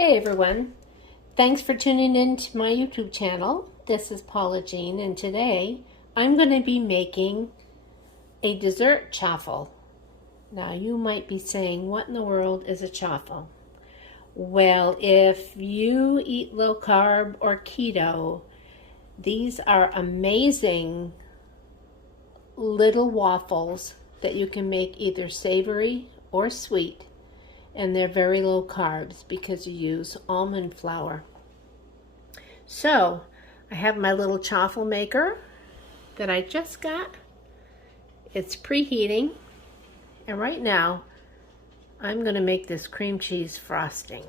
Hey everyone, thanks for tuning in to my YouTube channel. This is Paula Jean, and today I'm going to be making a dessert chaffel. Now you might be saying, what in the world is a chaffel? Well, if you eat low carb or keto, these are amazing little waffles that you can make either savory or sweet. And they're very low carbs because you use almond flour. So I have my little chaffel maker that I just got. It's preheating, and right now I'm going to make this cream cheese frosting.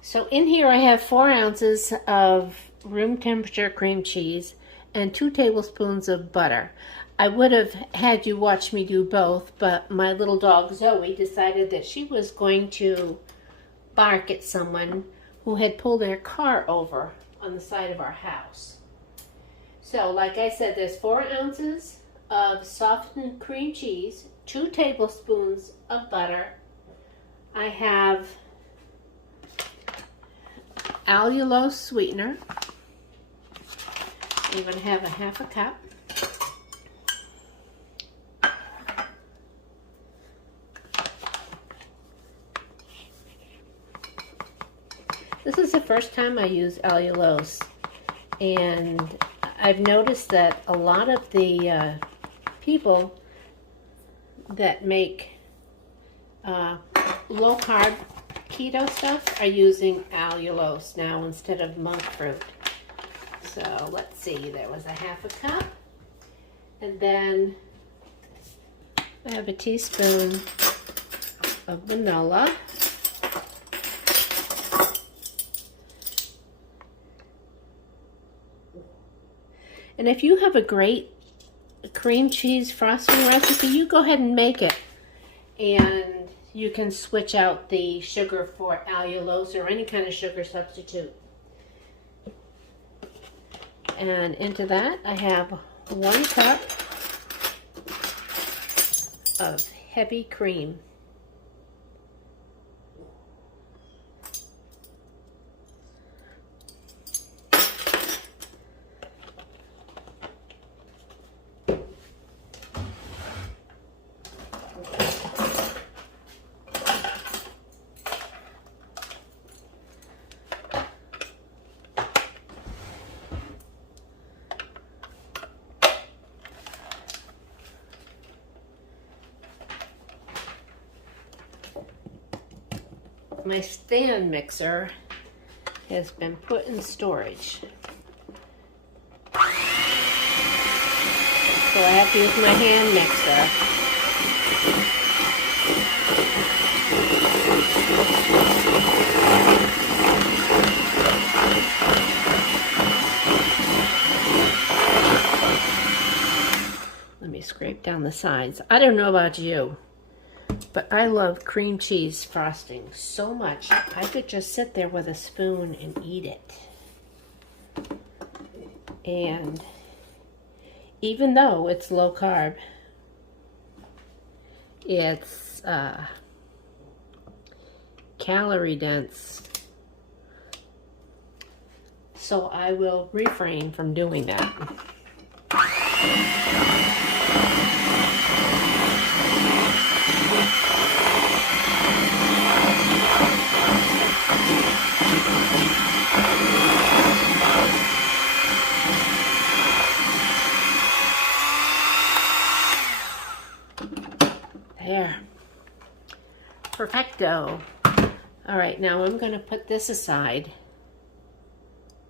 So in here I have 4 ounces of room temperature cream cheese and 2 tablespoons of butter. I would have had you watch me do both, but my little dog Zoe decided that she was going to bark at someone who had pulled their car over on the side of our house. So like I said, there's 4 ounces of softened cream cheese, 2 tablespoons of butter. I have allulose sweetener. I'm going to have a half a cup. This is the first time I use allulose, and I've noticed that a lot of the people that make low carb keto stuff are using allulose now instead of monk fruit. So let's see, there was a half a cup, and then I have a teaspoon of vanilla. And if you have a great cream cheese frosting recipe, you go ahead and make it. And you can switch out the sugar for allulose or any kind of sugar substitute. And into that I have 1 cup of heavy cream. My stand mixer has been put in storage. So I have to use my hand mixer. Let me scrape down the sides. I don't know about you, but I love cream cheese frosting so much. I could just sit there with a spoon and eat it. And even though it's low carb, it's calorie dense. So I will refrain from doing that. There. Perfecto. All right, now I'm going to put this aside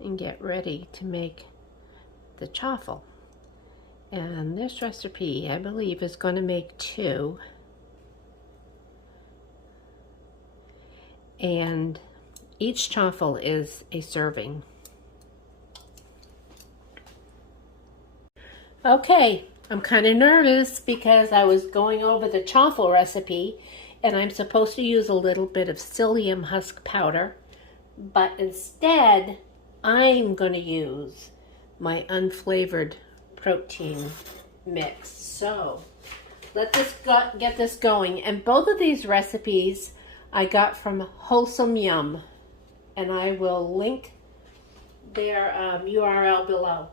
and get ready to make the chaffel. And this recipe, I believe, is going to make 2. And each chaffel is a serving. Okay. I'm kind of nervous because I was going over the chaffel recipe and I'm supposed to use a little bit of psyllium husk powder, but instead I'm going to use my unflavored protein mix. So let's get this going. And both of these recipes I got from Wholesome Yum, and I will link their URL below.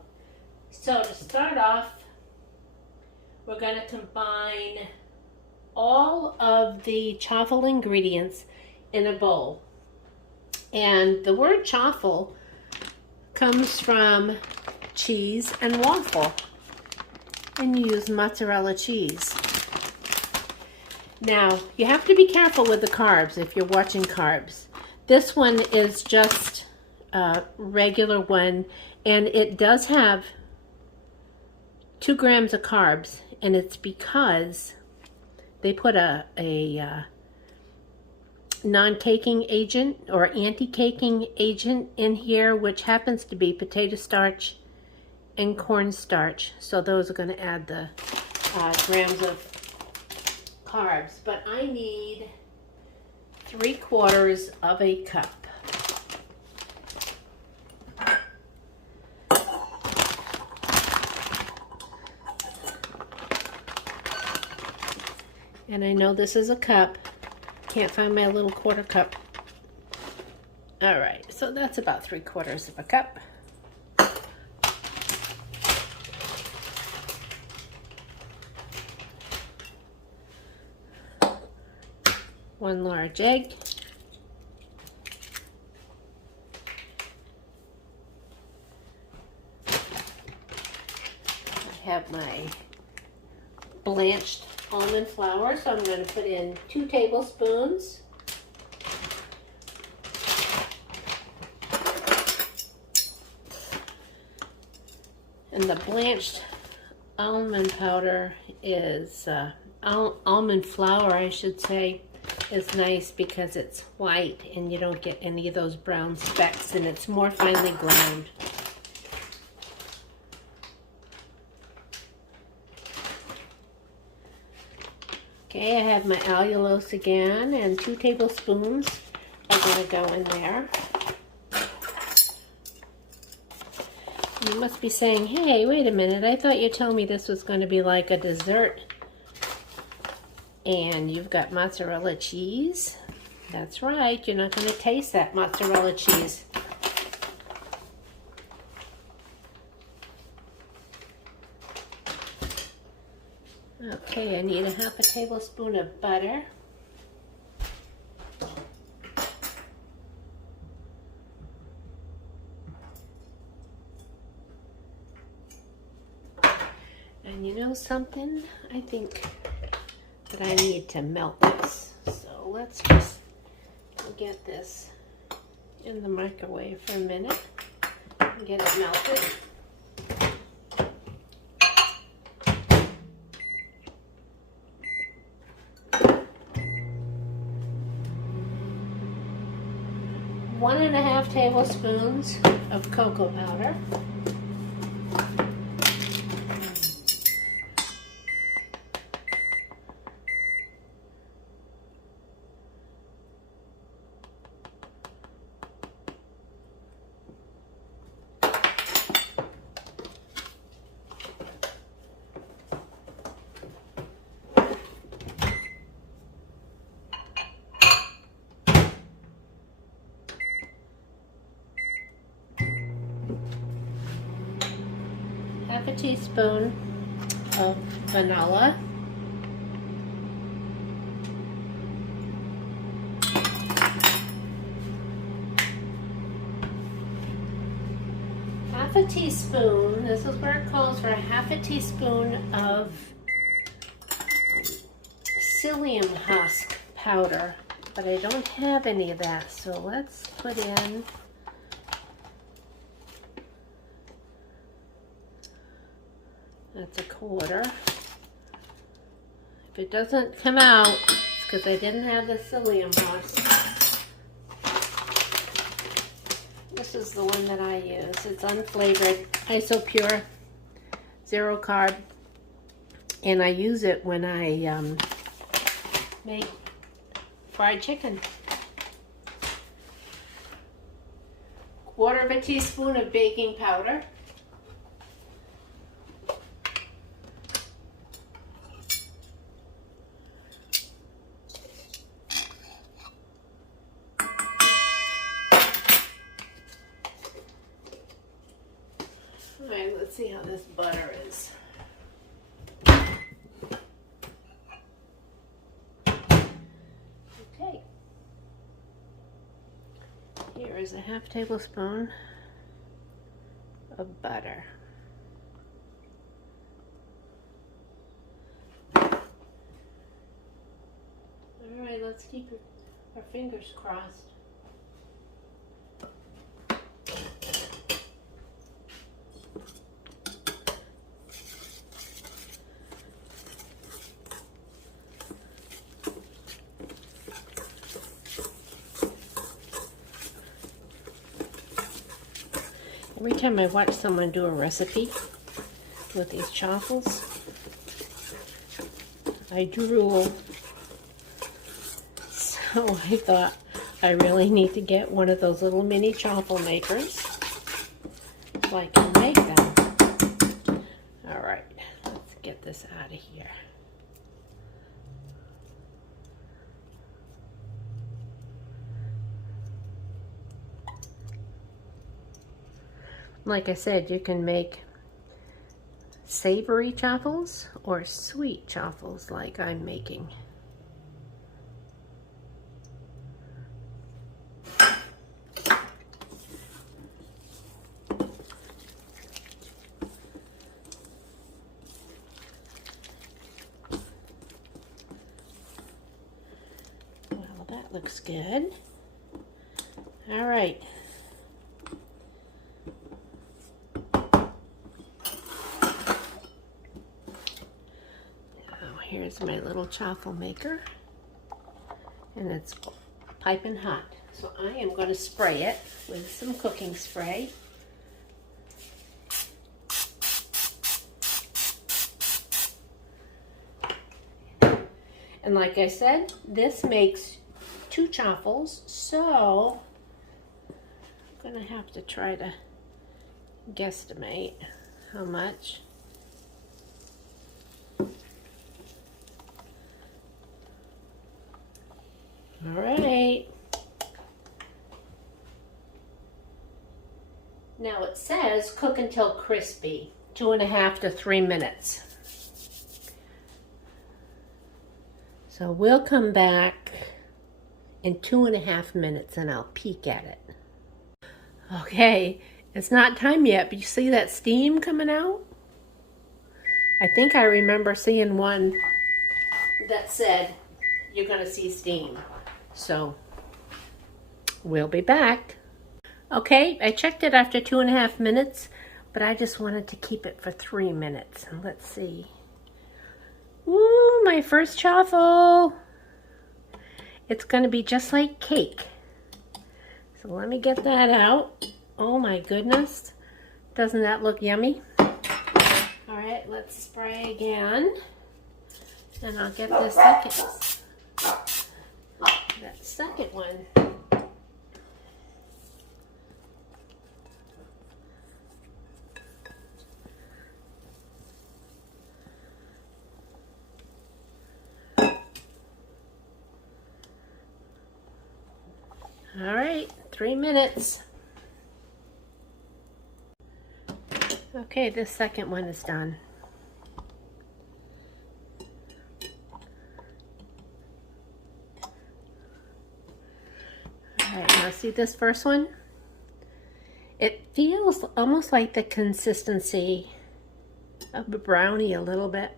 So to start off, we're going to combine all of the chaffel ingredients in a bowl. And the word chaffel comes from cheese and waffle, and you use mozzarella cheese. Now, you have to be careful with the carbs if you're watching carbs. This one is just a regular one, and it does have 2 grams of carbs, and it's because they put a non-caking agent or anti-caking agent in here, which happens to be potato starch and cornstarch. So those are going to add the grams of carbs. But I need 3/4 of a cup. And I know this is a cup. Can't find my little quarter cup. All right, so that's about 3/4 of a cup. 1 large egg. I have my blanched almond flour, so I'm going to put in 2 tablespoons. And the blanched almond powder is, almond flour I should say, is nice because it's white and you don't get any of those brown specks, and it's more finely ground. Okay, I have my allulose again, and 2 tablespoons are going to go in there. You must be saying, hey, wait a minute, I thought you told me this was going to be like a dessert. And you've got mozzarella cheese. That's right, you're not going to taste that mozzarella cheese. Okay, I need 1/2 tablespoon of butter. And you know something? I think that I need to melt this. So let's just get this in the microwave for a minute and get it melted. One and 1/2 tablespoons of cocoa powder. Half a teaspoon of vanilla. Half a teaspoon, this is where it calls for 1/2 teaspoon of psyllium husk powder, but I don't have any of that, so let's put in that's 1/4. If it doesn't come out, it's because I didn't have the psyllium husk. This is the one that I use. It's unflavored, isopure, 0 carb, and I use it when I make fried chicken. 1/4 teaspoon of baking powder. let's see how this butter is. Okay. Here is a half tablespoon of butter. All right, let's keep our fingers crossed. Every time I watch someone do a recipe with these chaffles, I drool. So I thought I really need to get one of those little mini chaffle makers so I can make them. All right, let's get this out of here. Like I said, you can make savory chaffles or sweet chaffles like I'm making. Well, that looks good. All right. Here's my little chaffle maker, and it's piping hot. So I am going to spray it with some cooking spray. And like I said, this makes 2 chaffles, so I'm going to have to try to guesstimate how much. All right. Now it says cook until crispy, 2.5 to 3 minutes. So we'll come back in 2.5 minutes and I'll peek at it. Okay, it's not time yet, but you see that steam coming out? I think I remember seeing one that said you're gonna see steam. So we'll be back. Okay, I checked it after 2.5 minutes, but I just wanted to keep it for 3 minutes. And let's see. Woo, my first chaffle. It's gonna be just like cake. So let me get that out. Oh my goodness. Doesn't that look yummy? All right, let's spray again. And I'll get the second one. All right, 3 minutes. Okay, this second one is done. All right, now see this first one? It feels almost like the consistency of a brownie a little bit.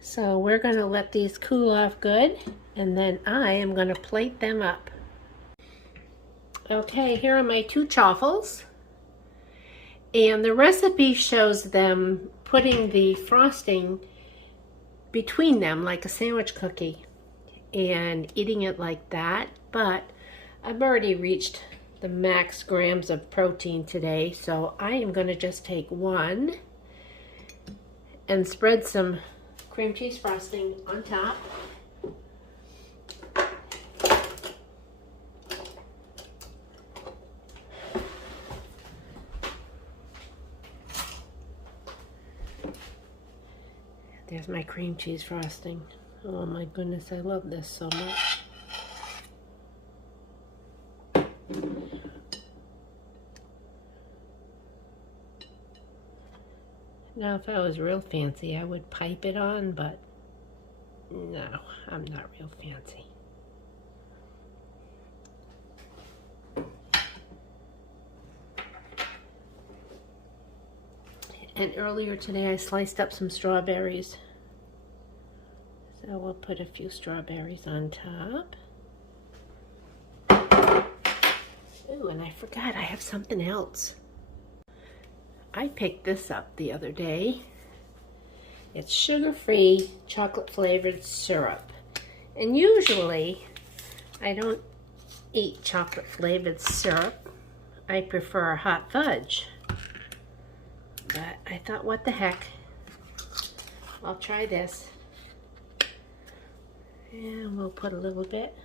So we're going to let these cool off good, and then I am going to plate them up. Okay, here are my 2 chaffles. And the recipe shows them putting the frosting between them like a sandwich cookie and eating it like that. But I've already reached the max grams of protein today, so I am going to just take one and spread some cream cheese frosting on top. There's my cream cheese frosting. Oh my goodness, I love this so much. Now, if I was real fancy, I would pipe it on, but no, I'm not real fancy. And earlier today, I sliced up some strawberries. So we'll put a few strawberries on top. Ooh, and I forgot, I have something else. I picked this up the other day. It's sugar-free, chocolate-flavored syrup. And usually, I don't eat chocolate-flavored syrup. I prefer hot fudge. But I thought, what the heck? I'll try this. And we'll put a little bit.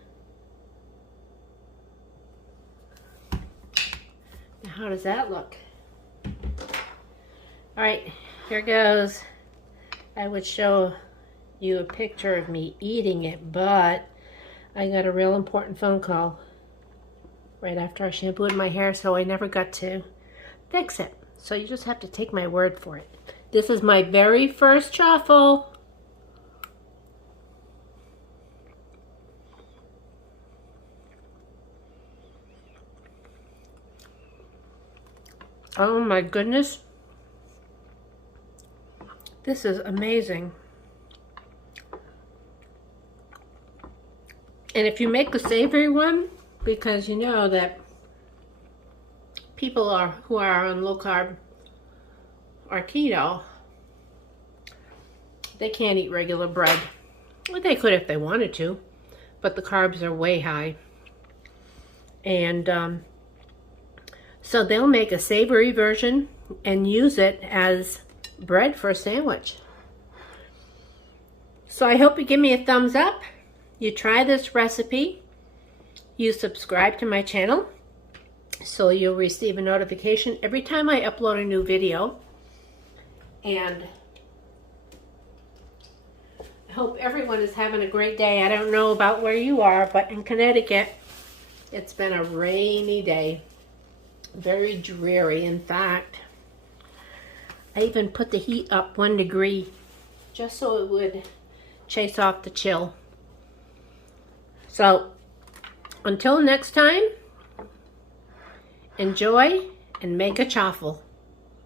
Now, how does that look? All right, here goes. I would show you a picture of me eating it, but I got a real important phone call right after I shampooed my hair, so I never got to fix it. So you just have to take my word for it. This is my very first chaffel. Oh my goodness. This is amazing. And if you make the savory one, because you know that people who are on low carb or keto, they can't eat regular bread. Well, they could if they wanted to, but the carbs are way high. And so they'll make a savory version and use it as bread for a sandwich. So I hope you give me a thumbs up. You try this recipe. You subscribe to my channel so you'll receive a notification every time I upload a new video. And I hope everyone is having a great day. I don't know about where you are, but in Connecticut, it's been a rainy day. Very dreary. In fact, I even put the heat up 1 degree just so it would chase off the chill. So, until next time, enjoy and make a chaffel.